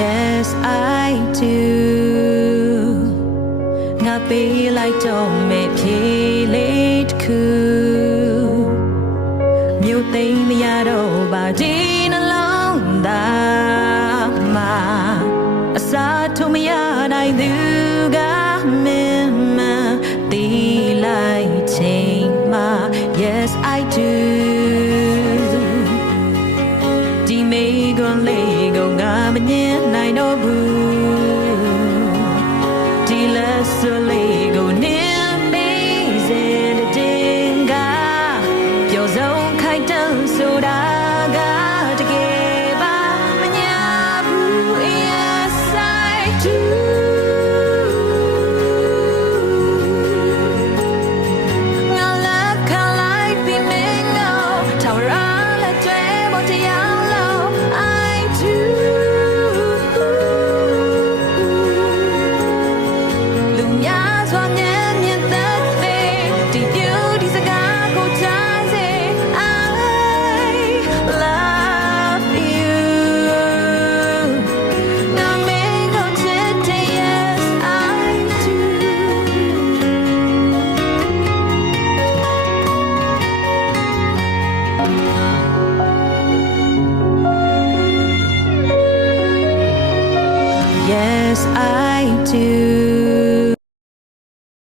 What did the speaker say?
Yes I do ငါပေးလိုက်တော့မယ်ဖြေလေးတစ်ခုမြို့သိမ်းမရတော့ပါဒီနှလုံးသားမှာအစားထိုးမရနိုင်သူကမင်းမသိလိုက်ချိန်မှာ Yes I do ဒီမေကွန်လေးကိုငါမငင်းနိုင်တော့ဘူးဒီလက်စွပ်လေးကိုနင်းပေးစေတဲ့ကပျော်ဆုံးခိုက်တန်းဆိုတာကတကယ်ပါမညာဘူး Yes I do ငါလက်ခံလိုက်ပြီးမင်းကိုထာဝရလက်တွေပေါ်တရားလို့ I do လူများစွာမျက်မြင်သက်သေဒီ beauty စကားကိုကြားစေ I love you ငါမင်းကိုချစ်တယ် Yes I do Yes I do